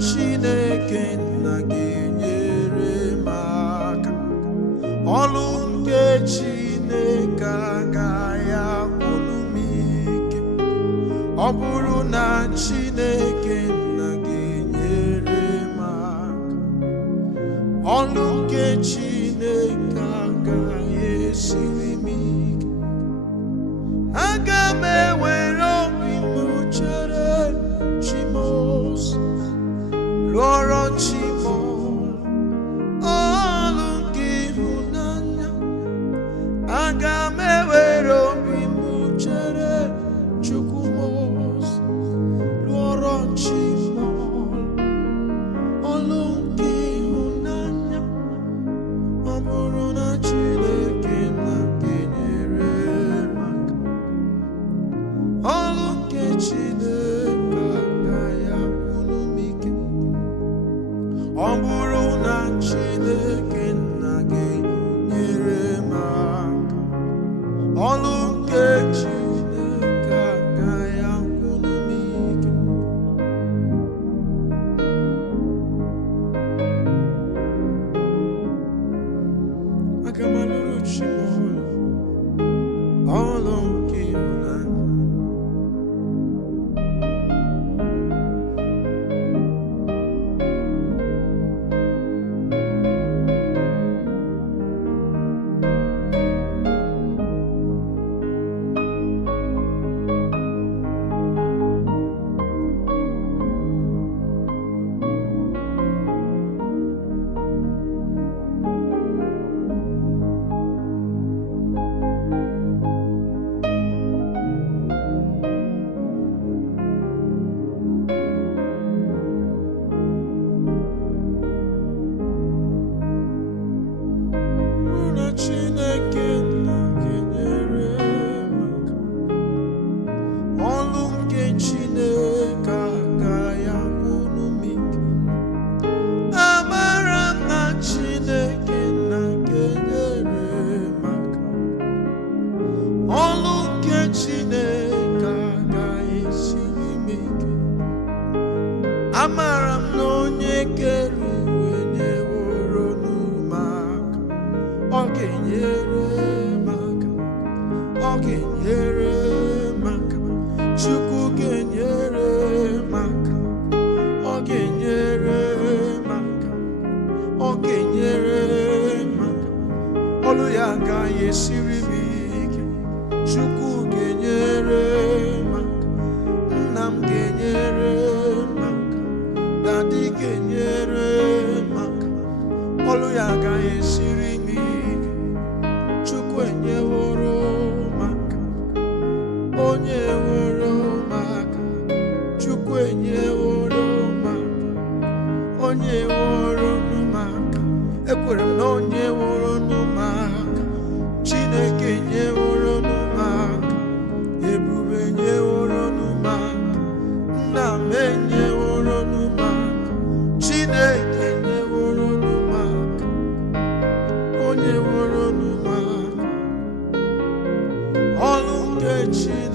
Chineke nna ga-enyere m aka. Ọlụ nke Chineke agaghị agwụrụ m ike. Ọ bụrụ na Chineke nna ga-enyere m aka, ọlụ nke Chineke agaghị esiri m ike. Aga m ewere obi m chere Chimos, lụọrọ Chimos ọlụ nke ịhụnanya. Aga m ewere obi m chere Chukwumos, lụọrọ Chimos ọlụ nke ịhụnanya. Ọ bụrụ na Chineke na-enyere m aka, ọlụ nke Chineke agaghị agwụrụ m ike. Ọ bụrụ na Chineke na-enyere m aka, ọlụ nke Chineke agaghị agwụrụ m ike. Aga m alụrụ Chimos ọlụ nke ịhụnanya. Chineke na-enyere m aka, ọlụ nke Chineke agaghị agwụrụ m ike. Amara m na Chineke na-enyere m aka, ọlụ nke Chineke agaghị esiri m ike. Amara m na onye kere iwe nyeworo m aka. Ọ ga-enyere m aka, ọ ga-enyere m aka. Chukwu ga-enyere m aka, ọ ga-enyere m aka, ọ ga-enyere m aka. Ọlụ ya agaghị esiri m ike. Chukwu ga-enyere m aka, nna m ga-enyere m aka, dadi ga-enyere m aka. Ọlụ ya agaghị esiri m ike. Chukwu enyeworo m aka, onye eworo m aka. Chukwu enyeworo m aka, onye eworo m aka. Ekwere m na onye eworo m aka. Chineke enyeworo m aka, Ebube enyeworo m aka, nna m enyeworo m aka. Chineke enyeworo m aka, onye eworo m aka. Ọlụ nke Chineke